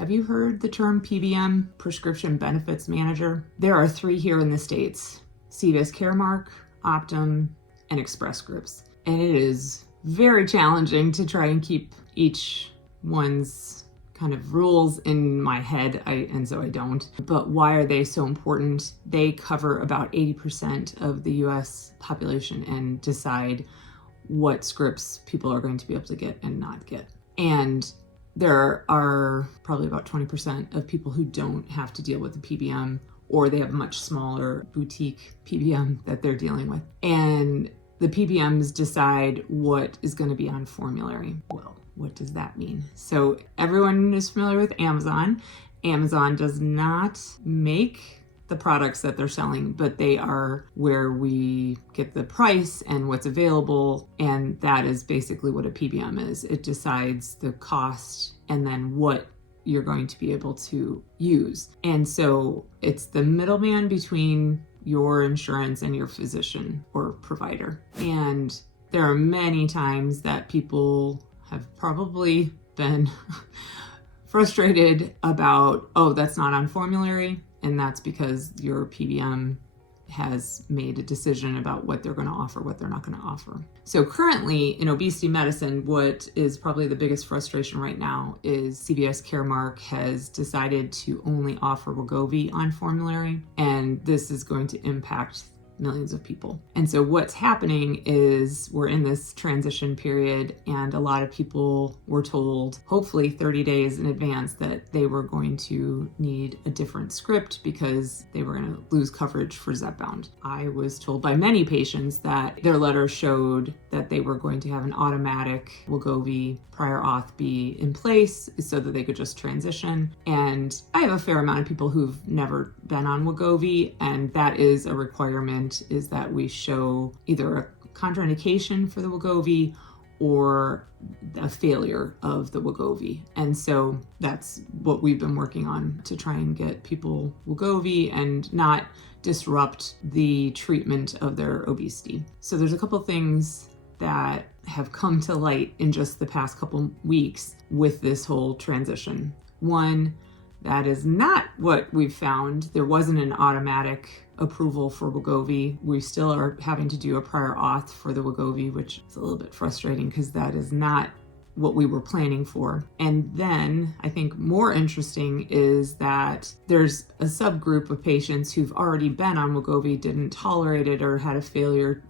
Have you heard the term PBM, Prescription Benefits Manager? There are 3 here in the States: CVS Caremark, Optum, and Express Scripts. And it is very challenging to try and keep each one's kind of rules in my head, and so I don't. But why are they so important? They cover about 80% of the US population and decide what scripts people are going to be able to get and not get. And there are probably about 20% of people who don't have to deal with the PBM, or they have a much smaller boutique PBM that they're dealing with. And the PBMs decide what is going to be on formulary. Well, what does that mean? So everyone is familiar with Amazon. Amazon does not make the products that they're selling, but they are where we get the price and what's available. And that is basically what a PBM is. It decides the cost and then what you're going to be able to use. And so it's the middleman between your insurance and your physician or provider. And there are many times that people have probably been frustrated about, oh, that's not on formulary. And that's because your PBM has made a decision about what they're going to offer, what they're not going to offer. So currently in obesity medicine, what is probably the biggest frustration right now is CVS Caremark has decided to only offer Wegovy on formulary, and this is going to impact millions of people. And so what's happening is we're in this transition period, and a lot of people were told, hopefully 30 days in advance, that they were going to need a different script because they were going to lose coverage for Zepbound. I was told by many patients that their letter showed that they were going to have an automatic Wegovy prior auth be in place so that they could just transition. And I have a fair amount of people who've never been on Wegovy, and that is a requirement, is that we show either a contraindication for the Wegovy or a failure of the Wegovy. And so that's what we've been working on to try and get people Wegovy and not disrupt the treatment of their obesity. So there's a couple things that have come to light in just the past couple weeks with this whole transition. One, that is not what we've found. There wasn't an automatic approval for Wegovy. We still are having to do a prior auth for the Wegovy, which is a little bit frustrating because that is not what we were planning for. And then I think more interesting is that there's a subgroup of patients who've already been on Wegovy, didn't tolerate it, or had a failure,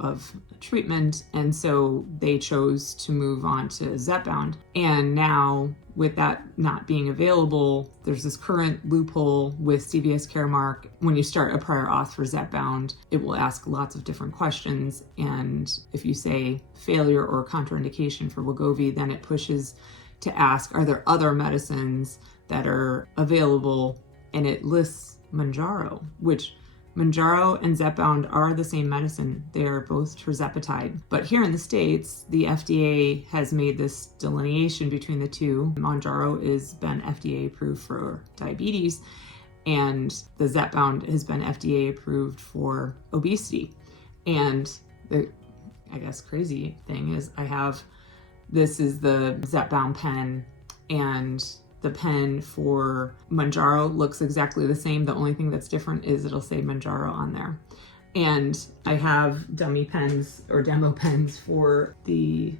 of treatment. And so they chose to move on to Zepbound. And now with that not being available, there's this current loophole with CVS Caremark. When you start a prior auth for Zepbound, it will ask lots of different questions. And if you say failure or contraindication for Wegovy, then it pushes to ask, are there other medicines that are available? And it lists Mounjaro, which Mounjaro and Zepbound are the same medicine. They are both tirzepatide. But here in the States, the FDA has made this delineation between the two. Mounjaro has been FDA approved for diabetes, and the Zepbound has been FDA approved for obesity. And the, I guess, crazy thing is this is the Zepbound pen, and the pen for Mounjaro looks exactly the same. The only thing that's different is it'll say Mounjaro on there. And I have dummy pens or demo pens for the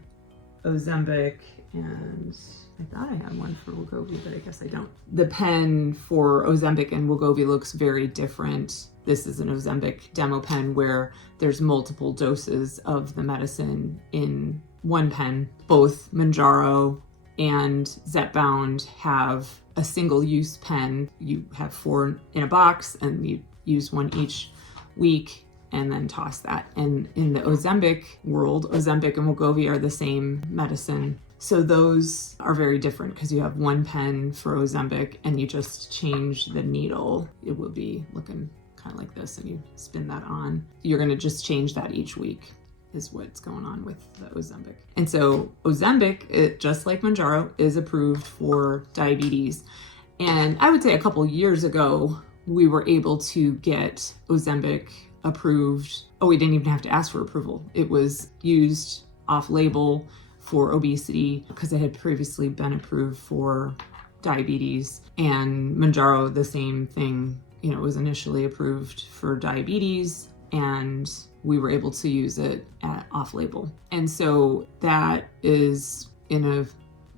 Ozempic, and I thought I had one for Wegovy, but I guess I don't. The pen for Ozempic and Wegovy looks very different. This is an Ozempic demo pen where there's multiple doses of the medicine in one pen. Both Mounjaro and Zepbound have a single-use pen. You have 4 in a box, and you use one each week and then toss that. And in the Ozempic world, Ozempic and Wegovy are the same medicine. So those are very different because you have one pen for Ozempic and you just change the needle. It will be looking kind of like this, and you spin that on. You're going to just change that each week, is what's going on with the Ozempic. And so Ozempic, just like Mounjaro, is approved for diabetes. And I would say a couple years ago, we were able to get Ozempic approved. Oh, we didn't even have to ask for approval. It was used off-label for obesity because it had previously been approved for diabetes, and Mounjaro, the same thing. It was initially approved for diabetes, and we were able to use it off-label. And so that is in a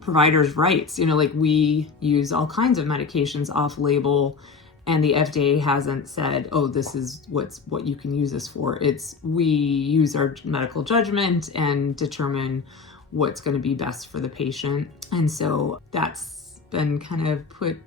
provider's rights. We use all kinds of medications off-label, and the FDA hasn't said, oh, this is what you can use this for. We use our medical judgment and determine what's going to be best for the patient. And so that's been kind of put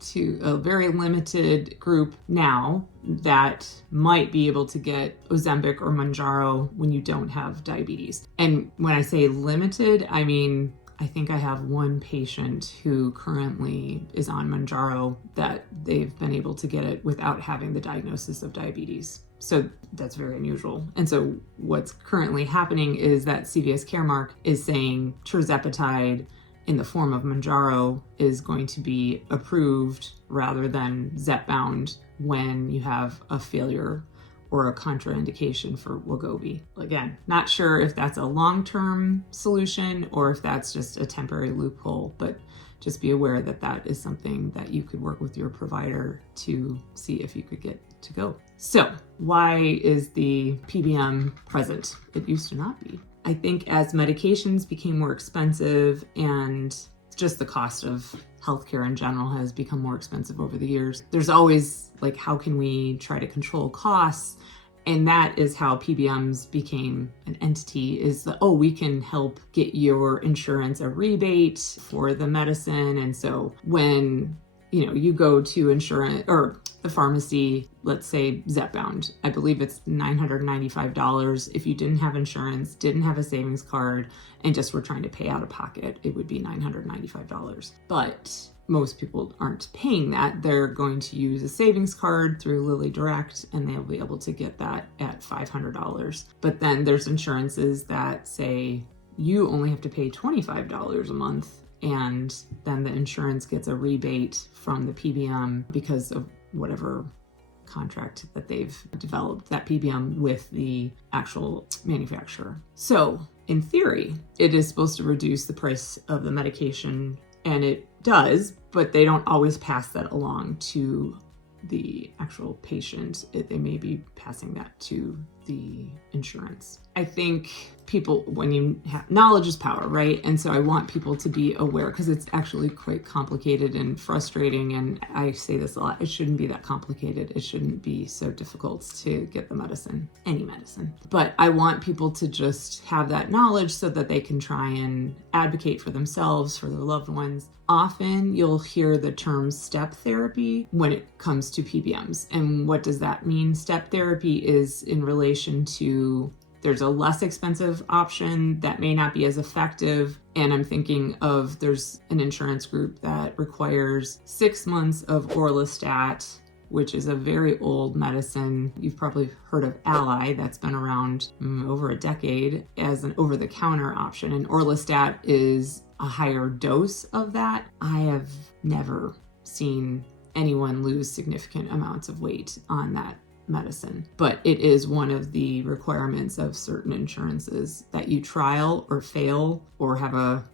to a very limited group now that might be able to get Ozempic or Mounjaro when you don't have diabetes. And when I say limited, I mean, I think I have one patient who currently is on Mounjaro that they've been able to get it without having the diagnosis of diabetes. So that's very unusual. And so what's currently happening is that CVS Caremark is saying tirzepatide in the form of Mounjaro is going to be approved rather than Zepbound when you have a failure or a contraindication for Wegovy. Again, not sure if that's a long-term solution or if that's just a temporary loophole, but just be aware that that is something that you could work with your provider to see if you could get to go. So why is the PBM present? It used to not be. I think as medications became more expensive and just the cost of healthcare in general has become more expensive over the years, there's always how can we try to control costs? And that is how PBMs became an entity, is we can help get your insurance a rebate for the medicine. And so when you go to insurance or the pharmacy, let's say Zepbound, I believe it's $995. If you didn't have insurance, didn't have a savings card, and just were trying to pay out of pocket, it would be $995. But most people aren't paying that. They're going to use a savings card through Lilly Direct, and they'll be able to get that at $500. But then there's insurances that say you only have to pay $25 a month, and then the insurance gets a rebate from the PBM because of whatever contract that they've developed, that PBM, with the actual manufacturer. So in theory, it is supposed to reduce the price of the medication, and it does, but they don't always pass that along to the actual patient. They may be passing that to the insurance. I think people, when you have knowledge is power, right? And so I want people to be aware, because it's actually quite complicated and frustrating. And I say this a lot, it shouldn't be that complicated. It shouldn't be so difficult to get the medicine, any medicine. But I want people to just have that knowledge so that they can try and advocate for themselves, for their loved ones. Often you'll hear the term step therapy when it comes to PBMs. And what does that mean? Step therapy is in relation to, there's a less expensive option that may not be as effective. And I'm thinking of, there's an insurance group that requires 6 months of orlistat, which is a very old medicine. You've probably heard of Ally, that's been around over a decade as an over-the-counter option. And orlistat is a higher dose of that. I have never seen anyone lose significant amounts of weight on that medicine, but it is one of the requirements of certain insurances that you trial or fail or have a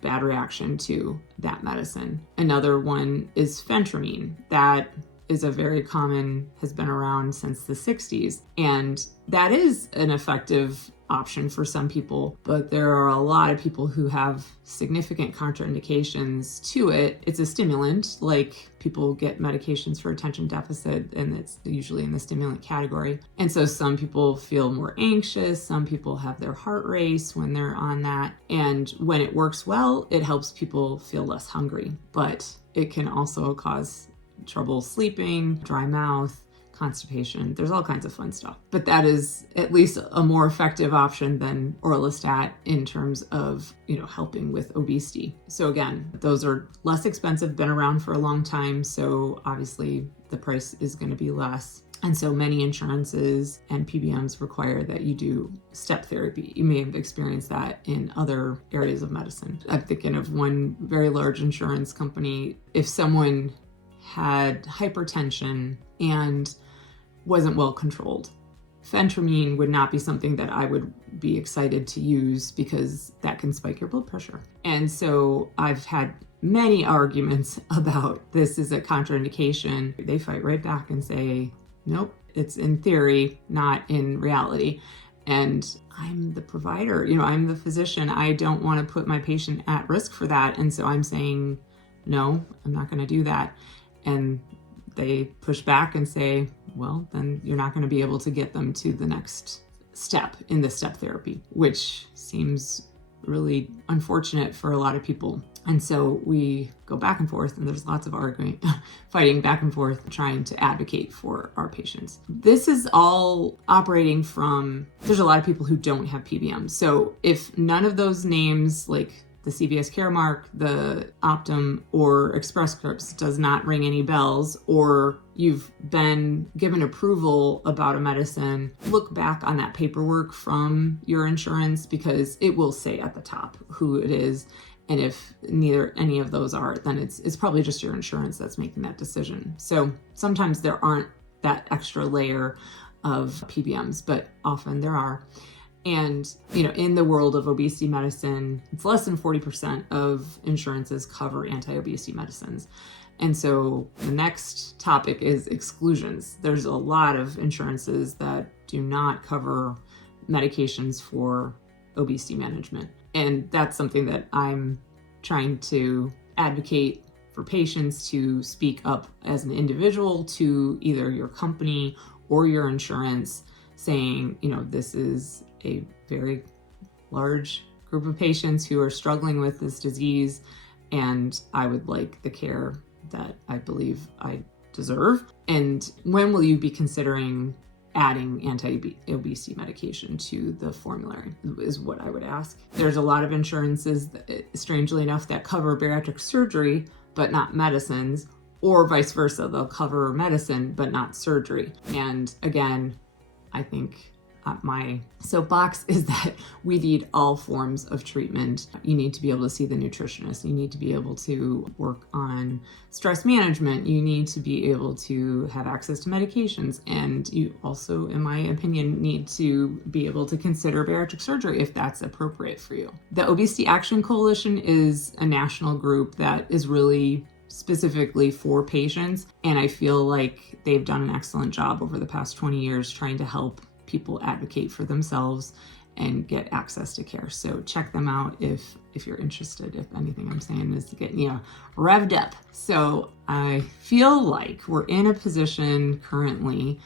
bad reaction to that medicine. Another one is phentermine. That is a very common, has been around since the 60s, and that is an effective option for some people, but there are a lot of people who have significant contraindications to it. It's a stimulant, like people get medications for attention deficit, and it's usually in the stimulant category. And so some people feel more anxious, some people have their heart race when they're on that. And when it works well, it helps people feel less hungry, but it can also cause trouble sleeping, dry mouth, constipation. There's all kinds of fun stuff. But that is at least a more effective option than orlistat in terms of, helping with obesity. So again, those are less expensive, been around for a long time. So obviously the price is going to be less. And so many insurances and PBMs require that you do step therapy. You may have experienced that in other areas of medicine. I'm thinking of one very large insurance company. If someone had hypertension and wasn't well controlled, phentermine would not be something that I would be excited to use because that can spike your blood pressure. And so I've had many arguments about this is a contraindication. They fight right back and say, nope, it's in theory, not in reality. And I'm the provider, I'm the physician. I don't want to put my patient at risk for that. And so I'm saying, no, I'm not going to do that. And they push back and say, well, then you're not going to be able to get them to the next step in the step therapy, which seems really unfortunate for a lot of people. And so we go back and forth, and there's lots of arguing, fighting back and forth, trying to advocate for our patients. This is all operating from, there's a lot of people who don't have PBMs. So if none of those names, like the CVS Caremark, the Optum, or Express Scripts does not ring any bells, or you've been given approval about a medicine, look back on that paperwork from your insurance, because it will say at the top who it is. And if neither any of those are, then it's probably just your insurance that's making that decision. So sometimes there aren't that extra layer of PBMs, but often there are. And, in the world of obesity medicine, it's less than 40% of insurances cover anti-obesity medicines. And so the next topic is exclusions. There's a lot of insurances that do not cover medications for obesity management. And that's something that I'm trying to advocate for patients to speak up as an individual to either your company or your insurance, saying, this is a very large group of patients who are struggling with this disease, and I would like the care that I believe I deserve. And when will you be considering adding anti-obesity medication to the formulary is what I would ask. There's a lot of insurances, strangely enough, that cover bariatric surgery, but not medicines, or vice versa. They'll cover medicine, but not surgery. And again, I think my soapbox is that we need all forms of treatment. You need to be able to see the nutritionist. You need to be able to work on stress management. You need to be able to have access to medications. And you also, in my opinion, need to be able to consider bariatric surgery if that's appropriate for you. The Obesity Action Coalition is a national group that is really specifically for patients. And I feel like they've done an excellent job over the past 20 years trying to help people advocate for themselves and get access to care. So check them out if you're interested, if anything I'm saying is getting you revved up. So I feel like we're in a position currently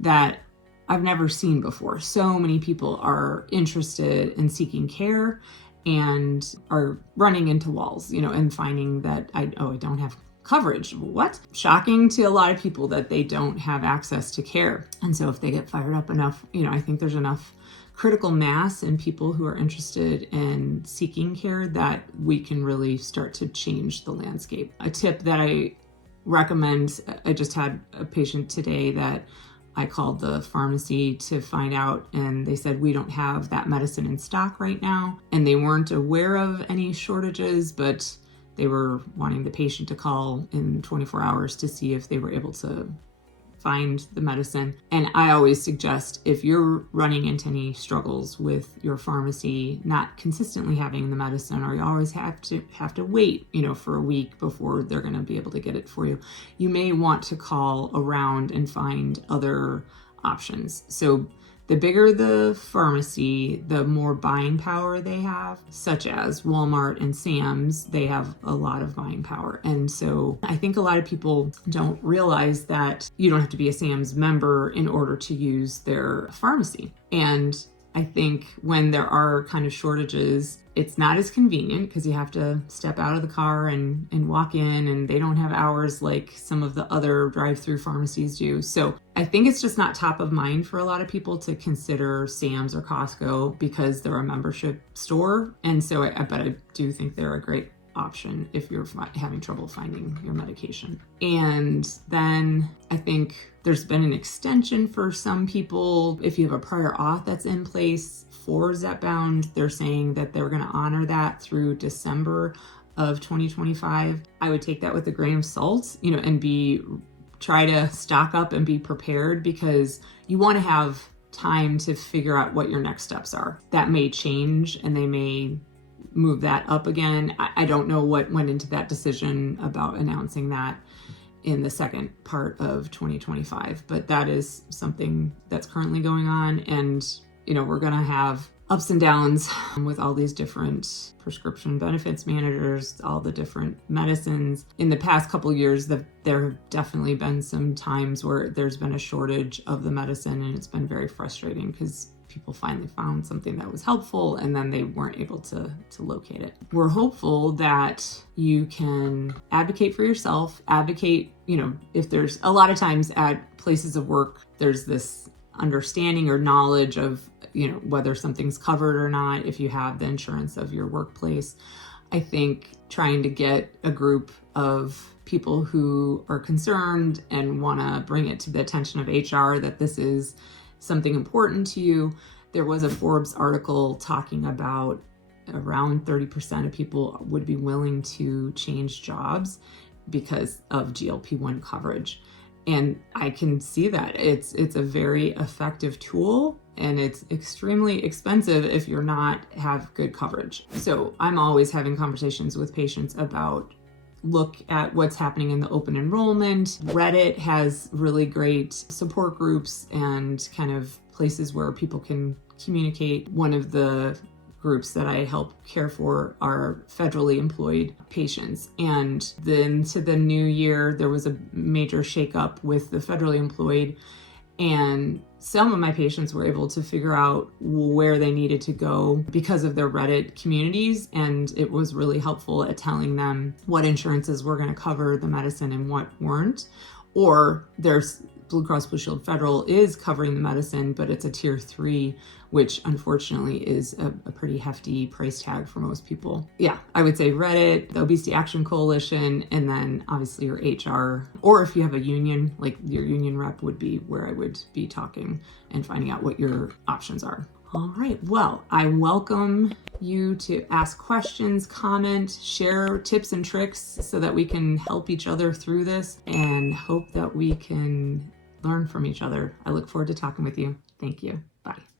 that I've never seen before. So many people are interested in seeking care and are running into walls, and finding that I don't have coverage. What? Shocking to a lot of people that they don't have access to care. And so if they get fired up enough, I think there's enough critical mass in people who are interested in seeking care that we can really start to change the landscape. A tip that I recommend, I just had a patient today that I called the pharmacy to find out, and they said, we don't have that medicine in stock right now. And they weren't aware of any shortages, but they were wanting the patient to call in 24 hours to see if they were able to find the medicine. And I always suggest, if you're running into any struggles with your pharmacy not consistently having the medicine, or you always have to wait, for a week before they're going to be able to get it for you, you may want to call around and find other options. So the bigger the pharmacy, the more buying power they have, such as Walmart and Sam's. They have a lot of buying power. And so I think a lot of people don't realize that you don't have to be a Sam's member in order to use their pharmacy. And I think when there are kind of shortages, it's not as convenient because you have to step out of the car and walk in, and they don't have hours like some of the other drive-through pharmacies do. So I think it's just not top of mind for a lot of people to consider Sam's or Costco because they're a membership store. And so but I do think they're a great option if you're having trouble finding your medication. And then I think there's been an extension for some people. If you have a prior auth that's in place for Zepbound, they're saying that they're going to honor that through December of 2025. I would take that with a grain of salt, and try to stock up and be prepared, because you want to have time to figure out what your next steps are. That may change, and they may move that up again. I don't know what went into that decision about announcing that in the second part of 2025, but that is something that's currently going on. And, we're going to have ups and downs with all these different prescription benefits managers, all the different medicines. In the past couple of years, there have definitely been some times where there's been a shortage of the medicine, and it's been very frustrating because people finally found something that was helpful and then they weren't able to locate it. We're hopeful that you can advocate for yourself, if there's a lot of times at places of work, there's this understanding or knowledge of, whether something's covered or not, if you have the insurance of your workplace. I think trying to get a group of people who are concerned and want to bring it to the attention of HR that this is something important to you. There was a Forbes article talking about around 30% of people would be willing to change jobs because of GLP-1 coverage. And I can see that it's a very effective tool, and it's extremely expensive if you're not have good coverage. So I'm always having conversations with patients about look at what's happening in the open enrollment. Reddit has really great support groups and kind of places where people can communicate. One of the groups that I help care for are federally employed patients. And then to the new year, there was a major shakeup with the federally employed. And some of my patients were able to figure out where they needed to go because of their Reddit communities. And it was really helpful at telling them what insurances were going to cover the medicine and what weren't. Or there's Blue Cross Blue Shield Federal is covering the medicine, but it's a tier 3, which unfortunately is a pretty hefty price tag for most people. Yeah, I would say Reddit, the Obesity Action Coalition, and then obviously your HR, or if you have a union, like your union rep would be where I would be talking and finding out what your options are. All right, well, I welcome you to ask questions, comment, share tips and tricks so that we can help each other through this and hope that we can learn from each other. I look forward to talking with you. Thank you. Bye.